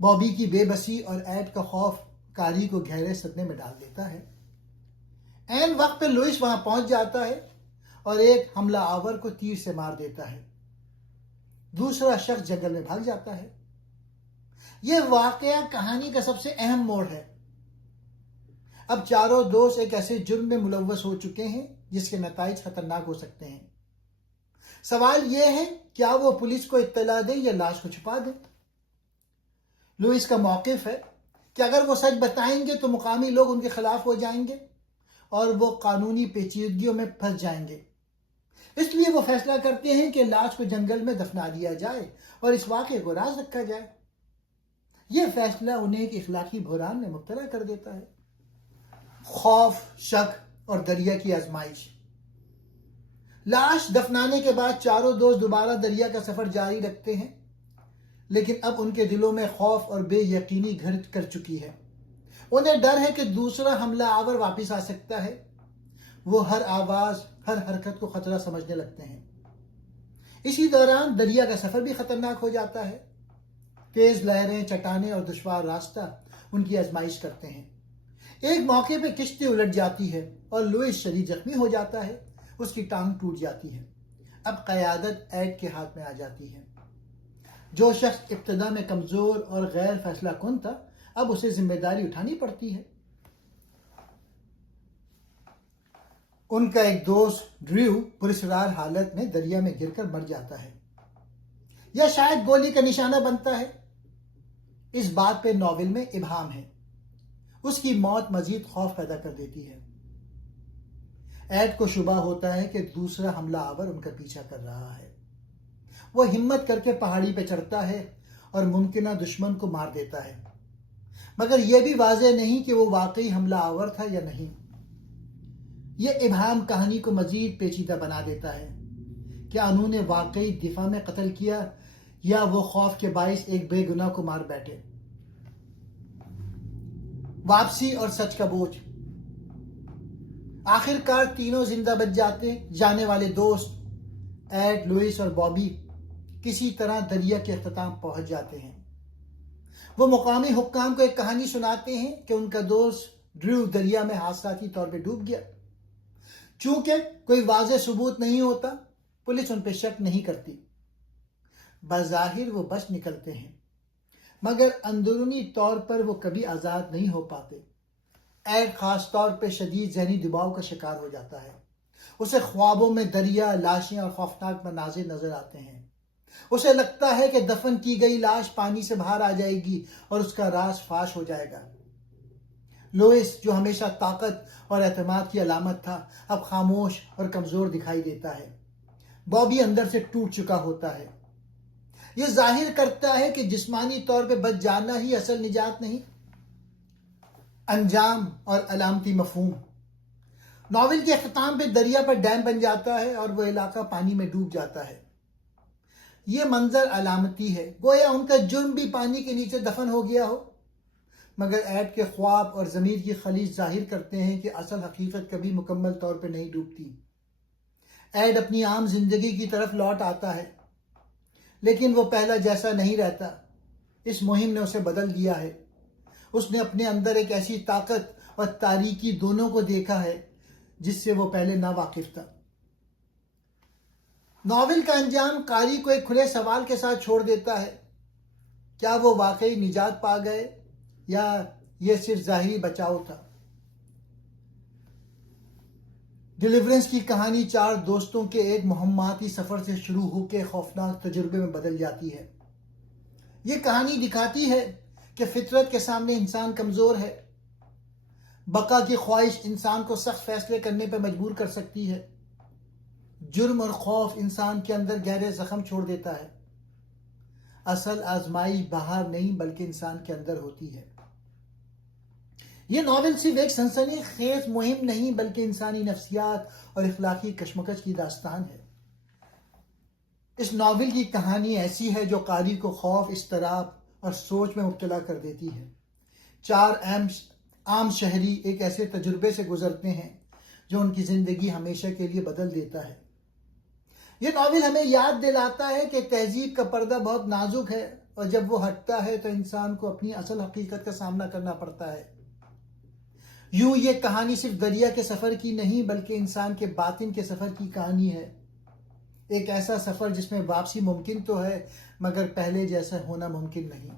بابی کی بے بسی اور ایڈ کا خوف کاری کو گہرے صدمے میں ڈال دیتا ہے۔ عین وقت پہ لوئس وہاں پہنچ جاتا ہے اور ایک حملہ آور کو تیر سے مار دیتا ہے۔ دوسرا شخص جنگل میں بھاگ جاتا ہے۔ یہ واقعہ کہانی کا سب سے اہم موڑ ہے۔ اب چاروں دوست ایک ایسے جرم میں ملوث ہو چکے ہیں جس کے نتائج خطرناک ہو سکتے ہیں۔ سوال یہ ہے، کیا وہ پولیس کو اطلاع دیں یا لاش کو چھپا دیں؟ لوئس کا موقف ہے کہ اگر وہ سچ بتائیں گے تو مقامی لوگ ان کے خلاف ہو جائیں گے اور وہ قانونی پیچیدگیوں میں پھنس جائیں گے۔ اس لیے وہ فیصلہ کرتے ہیں کہ لاش کو جنگل میں دفنا دیا جائے اور اس واقعے کو راز رکھا جائے۔ یہ فیصلہ انہیں ایک اخلاقی بحران میں مبتلا کر دیتا ہے۔ خوف، شک اور دریا کی آزمائش۔ لاش دفنانے کے بعد چاروں دوست دوبارہ دریا کا سفر جاری رکھتے ہیں، لیکن اب ان کے دلوں میں خوف اور بے یقینی گھر کر چکی ہے۔ انہیں ڈر ہے کہ دوسرا حملہ آور واپس آ سکتا ہے۔ وہ ہر آواز، ہر حرکت کو خطرہ سمجھنے لگتے ہیں۔ اسی دوران دریا کا سفر بھی خطرناک ہو جاتا ہے۔ تیز لہریں، چٹانیں اور دشوار راستہ ان کی آزمائش کرتے ہیں۔ ایک موقع پہ کشتی الٹ جاتی ہے اور لوئس شدید زخمی ہو جاتا ہے۔ اس کی ٹانگ ٹوٹ جاتی ہے۔ اب قیادت ایڈ کے ہاتھ میں آ جاتی ہے۔ جو شخص ابتدا میں کمزور اور غیر فیصلہ کن تھا، اب اسے ذمہ داری اٹھانی پڑتی ہے۔ ان کا ایک دوست ڈریو پراسرار حالت میں دریا میں گر کر مر جاتا ہے، یا شاید گولی کا نشانہ بنتا ہے۔ اس بات پہ ناول میں ابہام ہے۔ اس کی موت مزید خوف پیدا کر دیتی ہے۔ ایڈ کو شبہ ہوتا ہے کہ دوسرا حملہ آور ان کا پیچھا کر رہا ہے۔ وہ ہمت کر کے پہاڑی پہ چڑھتا ہے اور ممکنہ دشمن کو مار دیتا ہے، مگر یہ بھی واضح نہیں کہ وہ واقعی حملہ آور تھا یا نہیں۔ یہ ابہام کہانی کو مزید پیچیدہ بنا دیتا ہے۔ کیا انہوں نے واقعی دفاع میں قتل کیا یا وہ خوف کے باعث ایک بے گناہ کو مار بیٹھے؟ واپسی اور سچ کا بوجھ۔ آخر کار تینوں زندہ بچ جانے والے دوست ایڈ، لوئس اور بابی کسی طرح دریا کے اختتام پہنچ جاتے ہیں۔ وہ مقامی حکام کو ایک کہانی سناتے ہیں کہ ان کا دوست ڈریو دریا میں حادثاتی طور پہ ڈوب گیا۔ چونکہ کوئی واضح ثبوت نہیں ہوتا، پولیس ان پہ شک نہیں کرتی۔ بظاہر وہ بچ نکلتے ہیں، مگر اندرونی طور پر وہ کبھی آزاد نہیں ہو پاتے۔ ایڈ خاص طور پہ شدید ذہنی دباؤ کا شکار ہو جاتا ہے۔ اسے خوابوں میں دریا، لاشیں اور خوفناک مناظر نظر آتے ہیں۔ اسے لگتا ہے کہ دفن کی گئی لاش پانی سے باہر آ جائے گی اور اس کا راز فاش ہو جائے گا۔ لوئس، جو ہمیشہ طاقت اور اعتماد کی علامت تھا، اب خاموش اور کمزور دکھائی دیتا ہے۔ بابی اندر سے ٹوٹ چکا ہوتا ہے۔ یہ ظاہر کرتا ہے کہ جسمانی طور پہ بچ جانا ہی اصل نجات نہیں۔ انجام اور علامتی مفہوم۔ ناول کے اختتام پہ دریا پر ڈیم بن جاتا ہے اور وہ علاقہ پانی میں ڈوب جاتا ہے۔ یہ منظر علامتی ہے، گویا ان کا جرم بھی پانی کے نیچے دفن ہو گیا ہو۔ مگر ایڈ کے خواب اور ضمیر کی خلیج ظاہر کرتے ہیں کہ اصل حقیقت کبھی مکمل طور پہ نہیں ڈوبتی۔ ایڈ اپنی عام زندگی کی طرف لوٹ آتا ہے، لیکن وہ پہلا جیسا نہیں رہتا۔ اس مہم نے اسے بدل دیا ہے۔ اس نے اپنے اندر ایک ایسی طاقت اور تاریکی دونوں کو دیکھا ہے جس سے وہ پہلے نا واقف تھا۔ ناول کا انجام قاری کو ایک کھلے سوال کے ساتھ چھوڑ دیتا ہے۔ کیا وہ واقعی نجات پا گئے یا یہ صرف ظاہری بچاؤ تھا؟ ڈیلیورنس کی کہانی چار دوستوں کے ایک مہماتی سفر سے شروع ہو کے خوفناک تجربے میں بدل جاتی ہے۔ یہ کہانی دکھاتی ہے کہ فطرت کے سامنے انسان کمزور ہے۔ بقا کی خواہش انسان کو سخت فیصلے کرنے پہ مجبور کر سکتی ہے۔ جرم اور خوف انسان کے اندر گہرے زخم چھوڑ دیتا ہے۔ اصل آزمائش باہر نہیں بلکہ انسان کے اندر ہوتی ہے۔ یہ ناول صرف ایک سنسنی خیز مہم نہیں بلکہ انسانی نفسیات اور اخلاقی کشمکش کی داستان ہے۔ اس ناول کی کہانی ایسی ہے جو قاری کو خوف، اضطراب اور سوچ میں مبتلا کر دیتی ہے۔ چار عام شہری ایک ایسے تجربے سے گزرتے ہیں جو ان کی زندگی ہمیشہ کے لیے بدل دیتا ہے۔ یہ ناول ہمیں یاد دلاتا ہے کہ تہذیب کا پردہ بہت نازک ہے اور جب وہ ہٹتا ہے تو انسان کو اپنی اصل حقیقت کا سامنا کرنا پڑتا ہے. یوں یہ کہانی صرف دریا کے سفر کی نہیں بلکہ انسان کے باطن کے سفر کی کہانی ہے. ایک ایسا سفر جس میں واپسی ممکن تو ہے مگر پہلے جیسا ہونا ممکن نہیں.